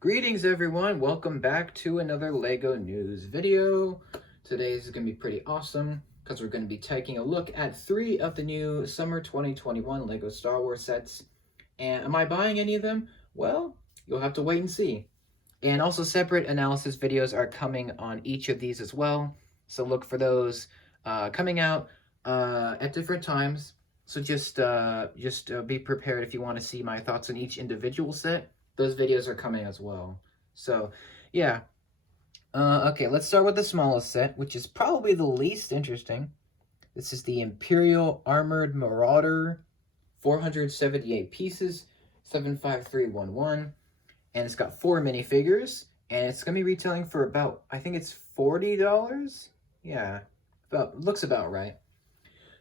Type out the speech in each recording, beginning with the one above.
Greetings everyone, welcome back to another LEGO news video. Today's is going to be pretty awesome because we're going to be taking a look at 3 of the new summer 2021 LEGO Star Wars sets. And am I buying any of them? Well, you'll have to wait and see. And also separate analysis videos are coming on each of these as well. So look for those coming out at different times. So just be prepared if you want to see my thoughts on each individual set. Those videos are coming as well. So, yeah. Okay, let's start with the smallest set, which is probably the least interesting. This is the Imperial Armored Marauder, 478 pieces, 75311. And it's got 4 minifigures, and it's going to be retailing for about, I think it's $40? Yeah, looks about right.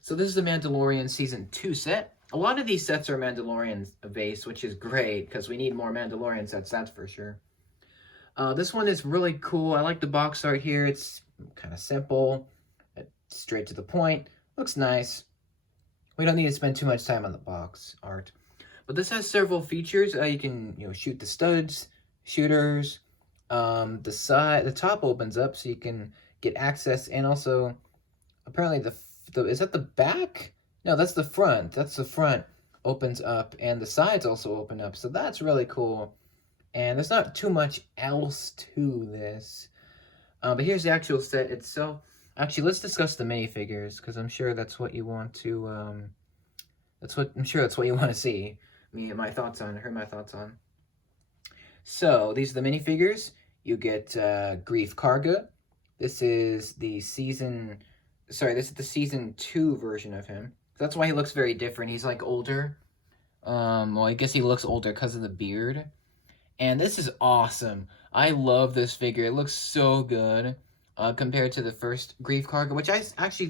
So this is the Mandalorian Season 2 set. A lot of these sets are Mandalorian based, which is great because we need more Mandalorian sets, that's for sure. This one is really cool. I like the box art here. It's kind of simple, straight to the point. Looks nice. We don't need to spend too much time on the box art. But this has several features. You can shoot the studs, shooters. The top opens up so you can get access, and also apparently is that the back? No, that's the front. That's the front opens up, and the sides also open up. So that's really cool. And there's not too much else to this. But here's the actual set itself. Actually, let's discuss the minifigures, because I'm sure that's what you want to. I'm sure that's what you want to see. My thoughts on. Heard my thoughts on. So these are the minifigures. You get Grief Karga. This is the season 2 version of him. That's why he looks very different. He's like older. Well, I guess he looks older because of the beard. And this is awesome. I love this figure. It looks so good compared to the first Grief Karga, which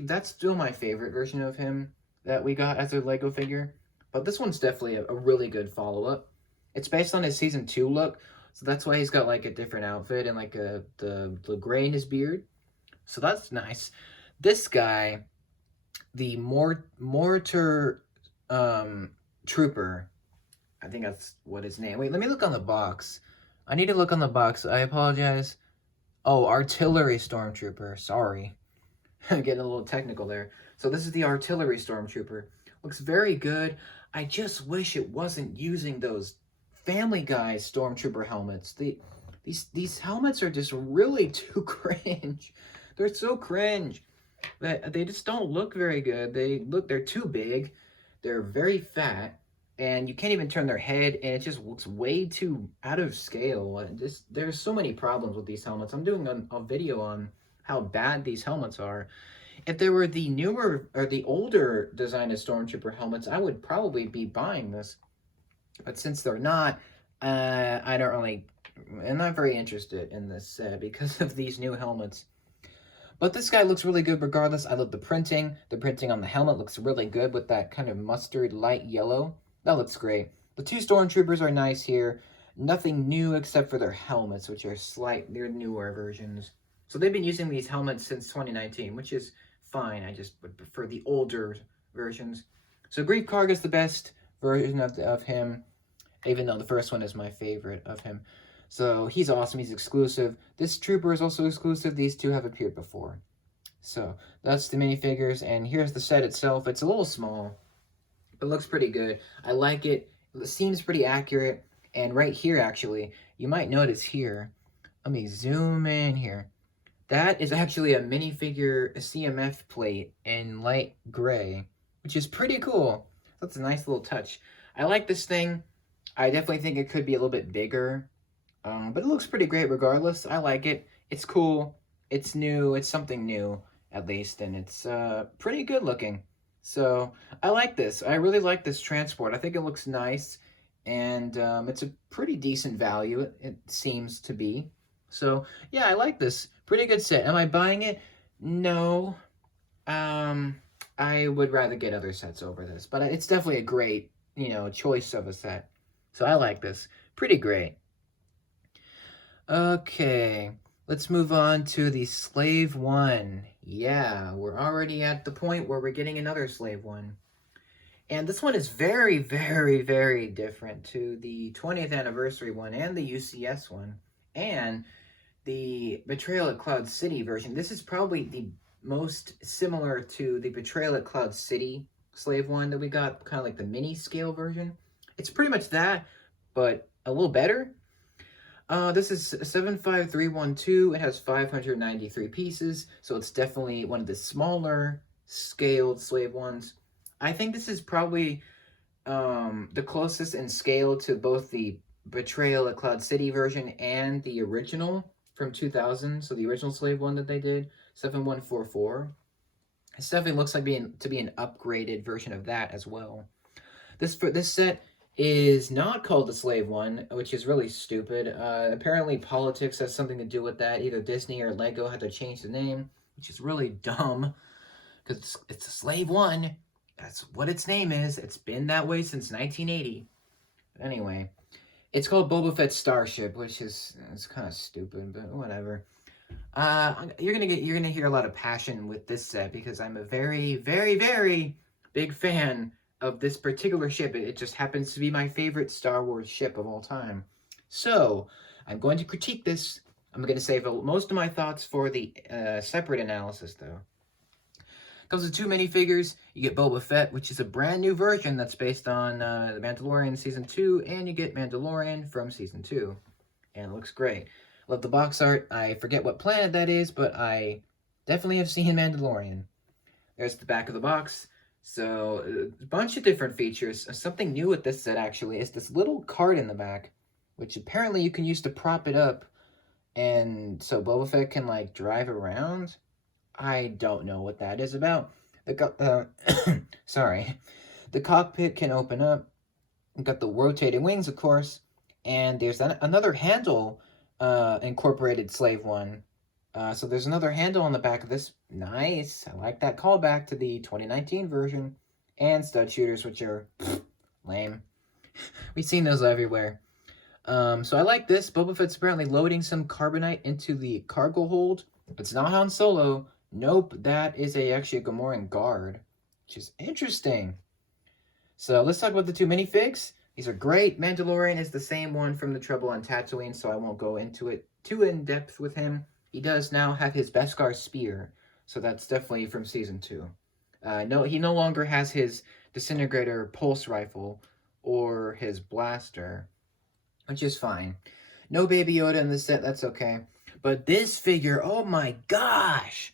that's still my favorite version of him that we got as a LEGO figure. But this one's definitely a really good follow-up. It's based on his Season 2 look, so that's why he's got like a different outfit and like the gray in his beard. So that's nice. This guy, the Mortar Trooper, I think that's what his name. Wait, let me look on the box. I need to look on the box. I apologize. Oh, Artillery Stormtrooper. Sorry. I'm getting a little technical there. So this is the Artillery Stormtrooper. Looks very good. I just wish it wasn't using those Family Guy Stormtrooper helmets. These helmets are just really too cringe. They're so cringe. They just don't look very good. They're too big. They're very fat, and you can't even turn their head, and it just looks way too out of scale. There's so many problems with these helmets. I'm doing a video on how bad these helmets are. If there were the newer or the older design of Stormtrooper helmets, I would probably be buying this. But since they're not, I'm not very interested in this set because of these new helmets. But this guy looks really good regardless. I love the printing. The printing on the helmet looks really good with that kind of mustard light yellow. That looks great. The 2 Stormtroopers are nice here. Nothing new except for their helmets, which are they're newer versions. So they've been using these helmets since 2019, which is fine. I just would prefer the older versions. So Grief Karga is the best version of him, even though the first one is my favorite of him. So he's awesome. He's exclusive. This trooper is also exclusive. These 2 have appeared before. So that's the minifigures, and here's the set itself. It's a little small, but looks pretty good. I like it. It seems pretty accurate. And right here, actually, you might notice here. Let me zoom in here. That is actually a minifigure CMF plate in light gray, which is pretty cool. That's a nice little touch. I like this thing. I definitely think it could be a little bit bigger. But it looks pretty great regardless. I like it. It's cool. It's new. It's something new, at least. And it's pretty good looking. So I like this. I really like this transport. I think it looks nice. And it's a pretty decent value, it seems to be. So yeah, I like this. Pretty good set. Am I buying it? No. I would rather get other sets over this. But it's definitely a great, choice of a set. So I like this. Pretty great. Okay, let's move on to the Slave One. Yeah, we're already at the point where we're getting another Slave One. And this one is very, very, very different to the 20th anniversary one and the UCS one and the Betrayal at Cloud City version. This is probably the most similar to the Betrayal at Cloud City slave one that we got, kind of like the mini scale version. It's pretty much that, but a little better. This is 75312. It has 593 pieces, so it's definitely one of the smaller scaled slave ones. I think this is probably the closest in scale to both the Betrayal at Cloud City version and the original from 2000. So the original slave one that they did, 7144. It definitely looks like to be an upgraded version of that as well. This set is not called the Slave One, which is really stupid. Apparently politics has something to do with that. Either Disney or Lego had to change the name, which is really dumb, because it's a Slave One. That's what its name is. It's been that way since 1980. Anyway, it's called Boba Fett Starship, which is kind of stupid, but whatever. You're gonna hear a lot of passion with this set because I'm a very, very, very big fan of this particular ship. It just happens to be my favorite Star Wars ship of all time. So, I'm going to critique this. I'm going to save most of my thoughts for the separate analysis, though. Comes with 2 minifigures. You get Boba Fett, which is a brand new version that's based on The Mandalorian Season 2, and you get Mandalorian from Season 2. And it looks great. Love the box art. I forget what planet that is, but I definitely have seen Mandalorian. There's the back of the box. So, a bunch of different features. Something new with this set, actually, is this little card in the back, which apparently you can use to prop it up, and so Boba Fett can, like, drive around. I don't know what that is about. Sorry. The cockpit can open up. You've got the rotating wings, of course, and there's another handle incorporated slave one. So there's another handle on the back of this. Nice. I like that callback to the 2019 version. And stud shooters, which are lame. We've seen those everywhere. So I like this. Boba Fett's apparently loading some carbonite into the cargo hold. It's not Han Solo. Nope, that is actually a Gamoran guard, which is interesting. So let's talk about the 2 minifigs. These are great. Mandalorian is the same one from the Trouble on Tatooine, so I won't go into it too in-depth with him. He does now have his Beskar spear, so that's definitely from Season 2. No, he no longer has his disintegrator pulse rifle or his blaster, which is fine. No Baby Yoda in the set, that's okay. But this figure, oh my gosh!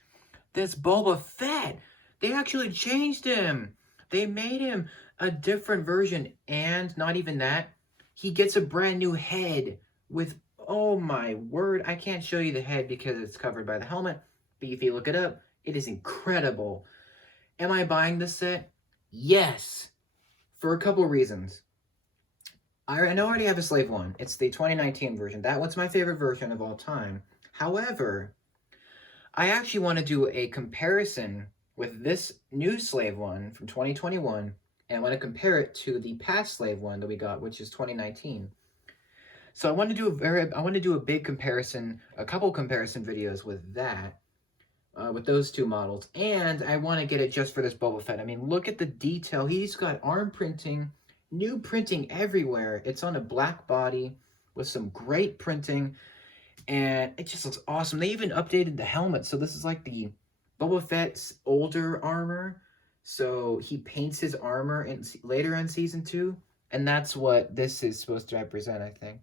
This Boba Fett! They actually changed him! They made him a different version, and not even that, he gets a brand new head with, oh my word, I can't show you the head because it's covered by the helmet, but if you look it up, it is incredible. Am I buying this set? Yes, for a couple reasons. I know I already have a Slave One. It's the 2019 version. That one's my favorite version of all time. However, I actually want to do a comparison with this new Slave One from 2021, and I want to compare it to the past Slave One that we got, which is 2019. So I want to do a big comparison, a couple comparison videos with that, with those 2 models, and I want to get it just for this Boba Fett. I mean, look at the detail. He's got arm printing, new printing everywhere. It's on a black body with some great printing, and it just looks awesome. They even updated the helmet, so this is like the Boba Fett's older armor. So he paints his armor later in Season 2, and that's what this is supposed to represent, I think.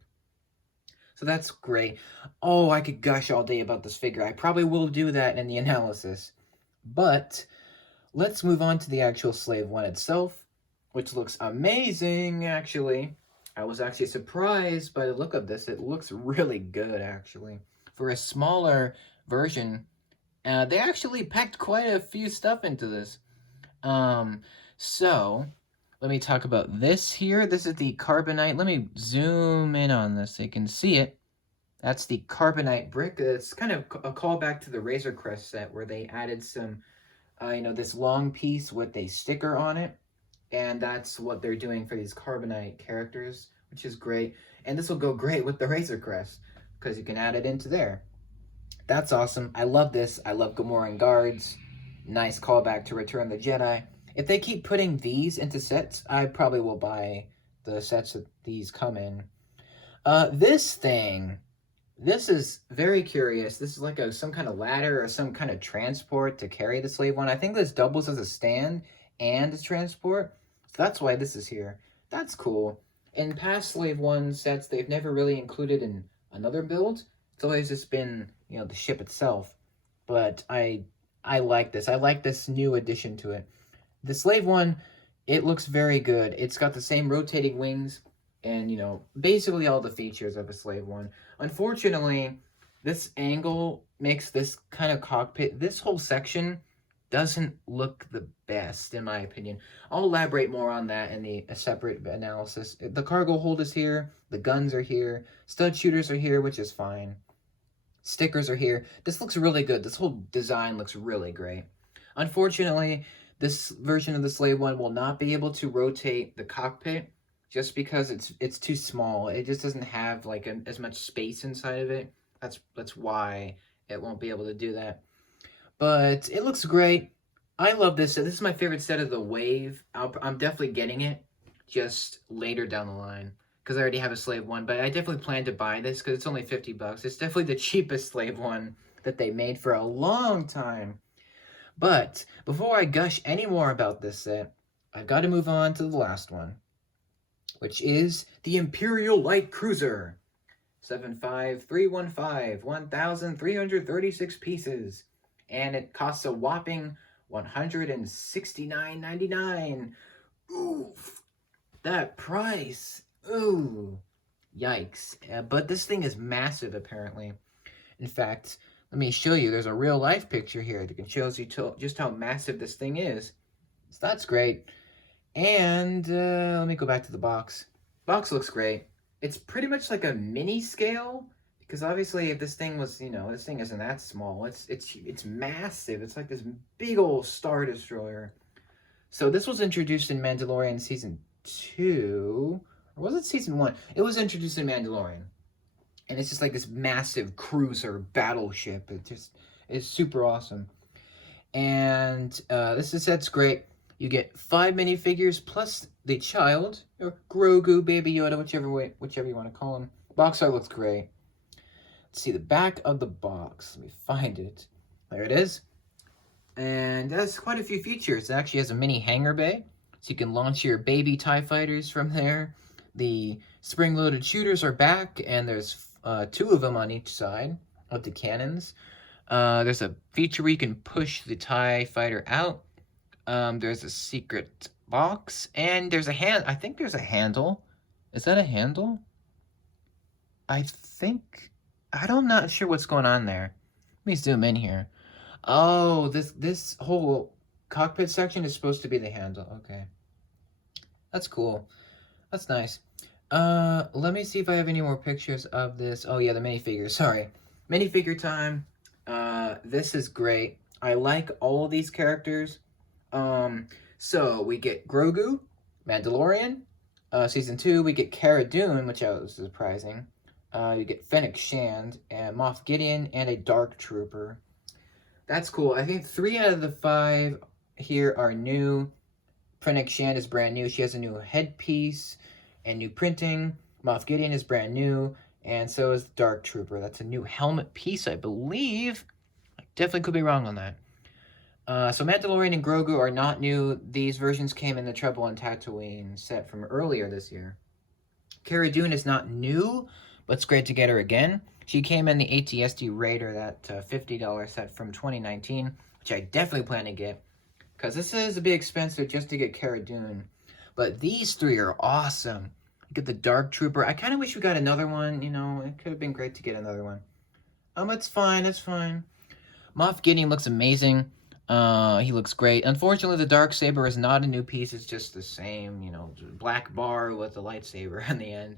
So that's great. Oh, I could gush all day about this figure. I probably will do that in the analysis. But let's move on to the actual Slave One itself, which looks amazing, actually. I was actually surprised by the look of this. It looks really good, actually. For a smaller version, they actually packed quite a few stuff into this. So let me talk about this here. This is the carbonite. Let me zoom in on this so you can see it. That's the carbonite brick. It's kind of a callback to the Razor Crest set where they added some, this long piece with a sticker on it. And that's what they're doing for these carbonite characters, which is great. And this will go great with the Razor Crest because you can add it into there. That's awesome. I love this. I love Gamoran guards. Nice callback to Return of the Jedi. If they keep putting these into sets, I probably will buy the sets that these come in. This thing, this is very curious. This is like some kind of ladder or some kind of transport to carry the slave one. I think this doubles as a stand and a transport. So that's why this is here. That's cool. In past slave one sets, they've never really included in another build. It's always just been, the ship itself. But I like this. I like this new addition to it. The slave one, it looks very good. It's got the same rotating wings and, basically all the features of a slave one. Unfortunately, this angle makes this kind of cockpit, this whole section doesn't look the best, in my opinion. I'll elaborate more on that in a separate analysis. The cargo hold is here. The guns are here. Stud shooters are here, which is fine. Stickers are here. This looks really good. This whole design looks really great. Unfortunately, this version of the slave one will not be able to rotate the cockpit just because it's too small. It just doesn't have like as much space inside of it. That's why it won't be able to do that. But it looks great. I love this. This is my favorite set of the wave. I'm definitely getting it just later down the line because I already have a slave one. But I definitely plan to buy this because it's only $50. It's definitely the cheapest slave one that they made for a long time. But before I gush any more about this set, I've got to move on to the last one, which is the Imperial Light Cruiser. 75315, 1,336 pieces. And it costs a whopping $169.99. Oof. That price. Ooh. Yikes. But this thing is massive, apparently. In fact, let me show you. There's a real-life picture here that shows you just how massive this thing is. So that's great. And let me go back to the box. Box looks great. It's pretty much like a mini scale. Because obviously, if this thing was, this thing isn't that small. It's massive. It's like this big old Star Destroyer. So this was introduced in Mandalorian Season 2. Or was it Season 1? It was introduced in Mandalorian. And it's just like this massive cruiser battleship. It just is super awesome. And this set's great. You get 5 minifigures plus the child, or Grogu, Baby Yoda, whichever you want to call him. Box art looks great. Let's see the back of the box. Let me find it. There it is. And it has quite a few features. It actually has a mini hangar bay, so you can launch your baby TIE fighters from there. The spring-loaded shooters are back, and there's 2 of them on each side of the cannons. There's a feature where you can push the TIE fighter out. There's a secret box, and there's I think there's a handle. Is that a handle? I'm not sure what's going on there. Let me zoom in here. Oh, this whole cockpit section is supposed to be the handle. Okay. That's cool. That's nice. Let me see if I have any more pictures of this. Oh yeah, the minifigures. Sorry. Minifigure time. This is great. I like all of these characters. So we get Grogu, Mandalorian. Season 2, we get Cara Dune, which was surprising. You get Fennec Shand, and Moff Gideon, and a Dark Trooper. That's cool. I think 3 out of the 5 here are new. Fennec Shand is brand new. She has a new headpiece and new printing. Moff Gideon is brand new, and so is the Dark Trooper. That's a new helmet piece, I believe. I definitely could be wrong on that. So Mandalorian and Grogu are not new. These versions came in the Trouble on Tatooine set from earlier this year. Cara Dune is not new, but it's great to get her again. She came in the AT-ST Raider, that $50 set from 2019, which I definitely plan to get, because this is a bit expensive just to get Cara Dune. But these 3 are awesome. You get the Dark Trooper. I kind of wish we got another one, It could have been great to get another one. It's fine. It's fine. Moff Gideon looks amazing. He looks great. Unfortunately, the Darksaber is not a new piece. It's just the same, black bar with a lightsaber in the end.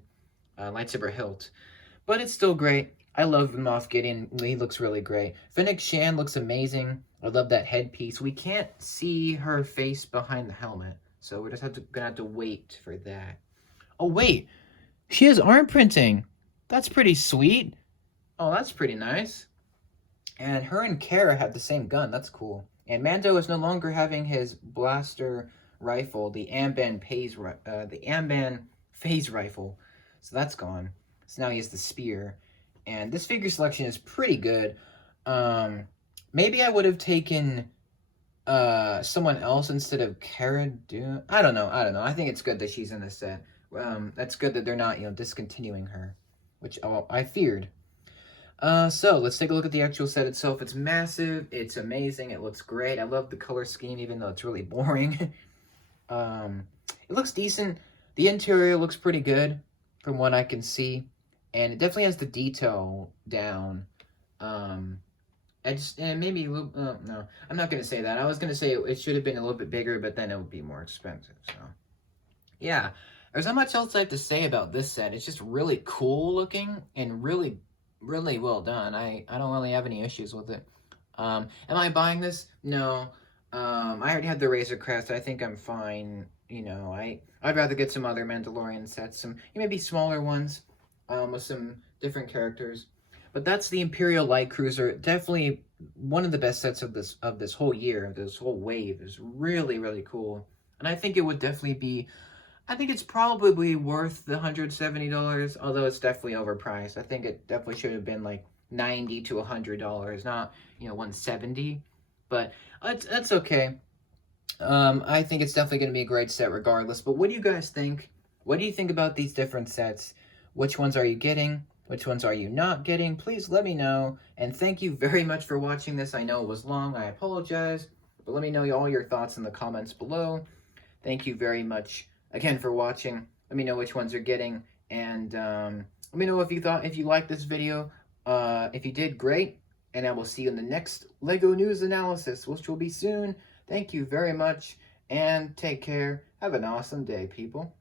Lightsaber hilt. But it's still great. I love Moff Gideon. He looks really great. Fennec Shand looks amazing. I love that headpiece. We can't see her face behind the helmet, so we're just gonna have to wait for that. Oh, wait. She has arm printing. That's pretty sweet. Oh, that's pretty nice. And her and Cara have the same gun. That's cool. And Mando is no longer having his blaster rifle, the Amban phase rifle. So that's gone. So now he has the spear. And this figure selection is pretty good. Maybe I would have taken someone else instead of Cara Dune. I don't know. I think it's good that she's in this set. That's good that they're not, discontinuing her, which I feared. So let's take a look at the actual set itself. It's massive. It's amazing. It looks great. I love the color scheme, even though it's really boring. It looks decent. The interior looks pretty good from what I can see, and it definitely has the detail down. Maybe a little, no, I'm not going to say that. I was going to say it should have been a little bit bigger, but then it would be more expensive, so. Yeah, there's not much else I have to say about this set. It's just really cool looking and really, really well done. I don't really have any issues with it. Am I buying this? No. I already had the Razor Crest. I think I'm fine. I'd rather get some other Mandalorian sets, some maybe smaller ones, with some different characters. But that's the Imperial Light Cruiser. Definitely one of the best sets of this whole year, this whole wave. Is really, really cool. And I think it would definitely be, I think it's probably worth the $170, although it's definitely overpriced. I think it definitely should have been like $90 to $100, not, $170. But that's okay. I think it's definitely going to be a great set regardless. But what do you guys think? What do you think about these different sets? Which ones are you getting? Which ones are you not getting? Please let me know. And thank you very much for watching this. I know it was long. I apologize. But let me know all your thoughts in the comments below. Thank you very much again for watching. Let me know which ones you're getting. And let me know if you liked this video. If you did, great. And I will see you in the next LEGO News Analysis, which will be soon. Thank you very much. And take care. Have an awesome day, people.